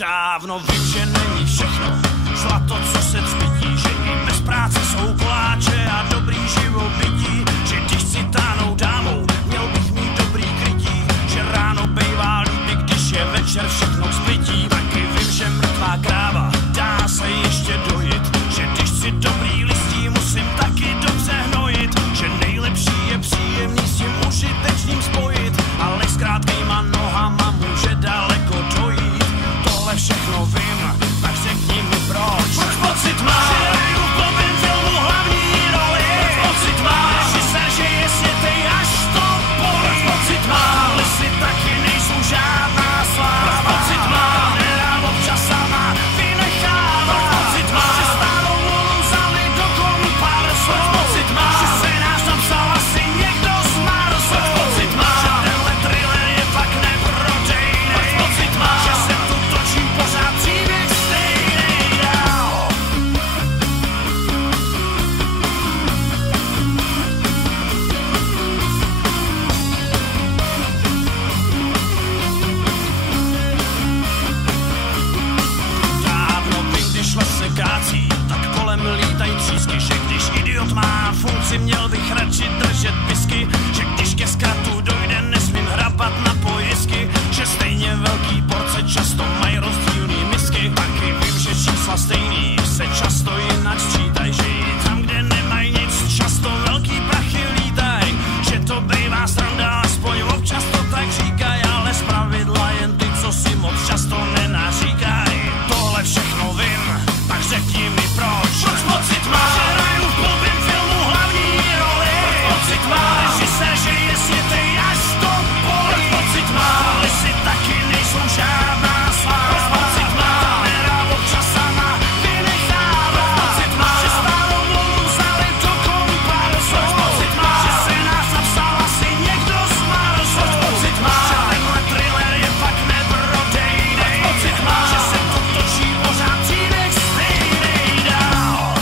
Dávno vím, že není všechno zlato, co se cpití, že i bez práce jsou koláče a dobrý živobytí, že když si táhnou dámou, měl bych mít dobrý krytí, že ráno bejvá líbí, když je večer všechno splití. Taky vím, že mrtvá kráva dá se ještě dojit, že když si dobrý listí, musím taky dobře hnojit, že nejlepší je příjemný s tím užitečným spojit, ale s krátkýma nohama může daleko dojít. Tohle všechno vím, tak řekni mi proč. Proč pocit mám, že hraju v blbým filmu hlavní roli? Proč pocit mám, režisér, že je světej až to bolí? Proč pocit mám, lisy taky nejsou žádná sláva? Proč pocit mám, nedám občas sama vynechává? Proč pocit mám, že starou volou vzali do komu pár slov? Proč pocit mám, že se nás napsal asi někdo z Marsu? Proč pocit mám, že tenhle thriller je fakt neprodejnej? Proč pocit mám, že se tu točí pořád příběh stejnej dál? Dávno vím, když lesy kácí, tak kolem lítají třísky, že když idiot má funkci, měl bych radši držet pisky, že když ke zkratu dojde, nesmím hrabat na pojistky, že stejně velký porce často mají rozdílný misky. Taky vím, že čísla stejný se často jinak sčítaj, že i tam, kde nemají nic, často velký prachy lítaj, že to bejvá sranda, aspoň občas to tak říkaj, ale zpravidla jen ty, co si moc často nenaříkaj. Tohle všechno vím, tak řekni mi proč. Proč pocit mám, že hraju v blbým filmu hlavní roli? Proč pocit mám, režisér, že je světej až to bolí? Proč pocit mám, lisy taky nejsou žádná sláva? Proč pocit mám, nedám občas sama vynechává? Proč pocit mám, že starou volou vzali do komu pár slov? Proč pocit mám, že se nás napsal asi někdo z Marsu? Proč pocit mám, že tenhle thriller je fakt neprodejnej? Proč pocit mám, že se tu točí pořád příběh stejnej dál?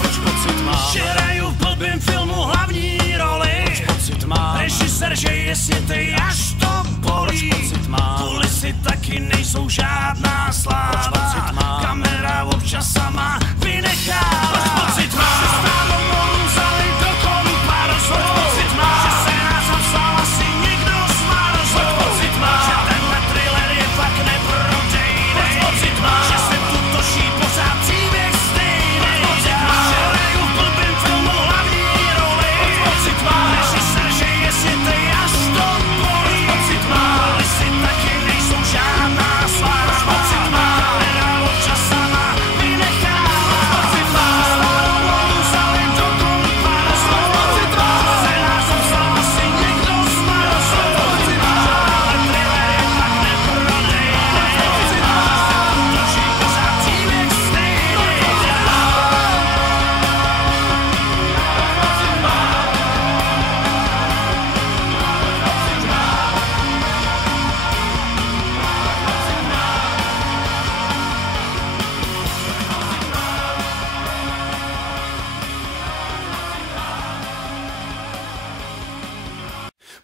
Proč pocit mám, že hraju v blbým filmu hlavní roli? Proč pocit mám, režisér, že je světej až to bolí? Proč pocit mám, kulisy taky nejsou žádná sláva? Proč pocit mám, kamera občas sama vynechává? Proč pocit mám, že starou volou vzali do komu pár slov? Proč pocit mám, že se nás napsal asi někdo z Marsu? Proč pocit mám, že tenhle thriller je fakt neprodejnej? Proč pocit mám, že se tu točí pořád příběh stejnej? Proč pocit mám, že hraju v blbým filmu hlavní roli? Proč pocit mám, režisér, že je světej až to bolí? Proč pocit mám, lisy taky nejsou žádná sláva? Proč pocit mám, kamera občas sama vynechává? Proč pocit mám, starou volou vzali do komu pár slov? Proč pocit mám, že se nás napsal asi někdo z Marsu? Proč pocit mám, že tenhle thriller je fakt neprodejnej? Proč pocit mám, že se tu točí pořád příběh stejnej dál?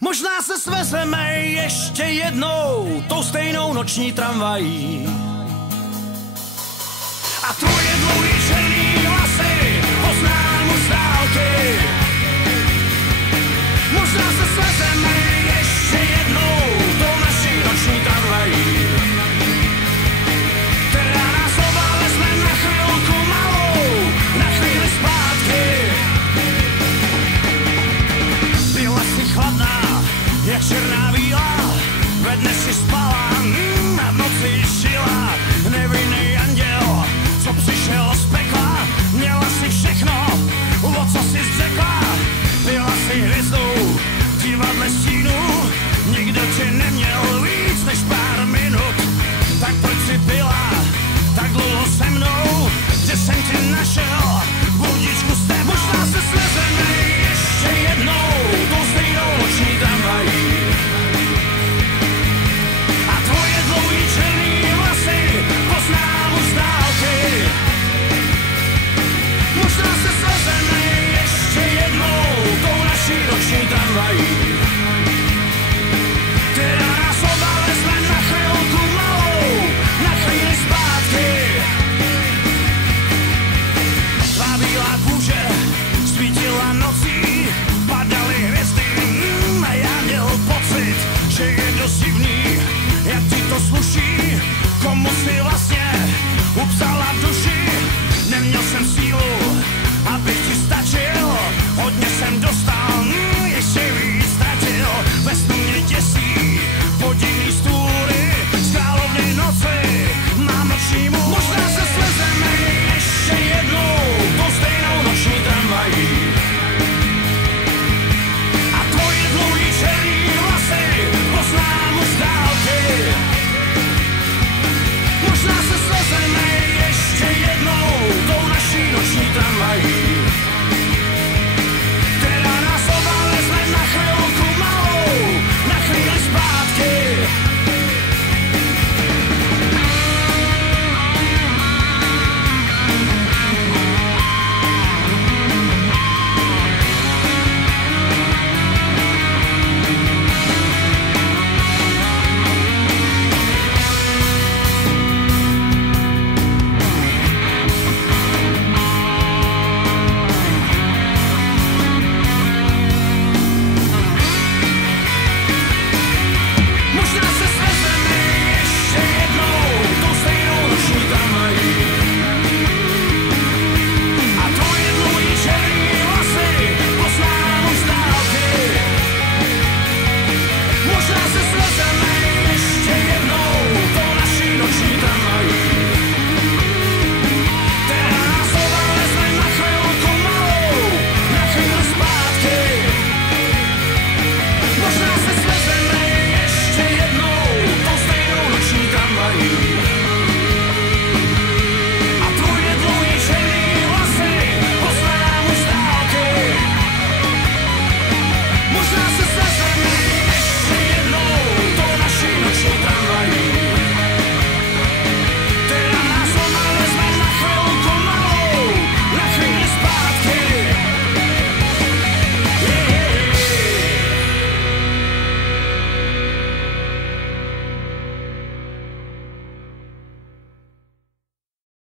Možná se svezeme ještě jednou tou stejnou noční tramvají a tvoje dlouhý černý hlasy poznám už z dálky. Možná se svezeme ještě jednou tou naší noční tramvají, která nás oba vezme na chvilku malou, na chvíli zpátky. Byla si chladná, jak černá víla, ve dne si spala, a v noci šila, nevinný anděl, co přišel zpět. v duši, neměl jsem sílu, abych ti stačil, hodně jsem dostal.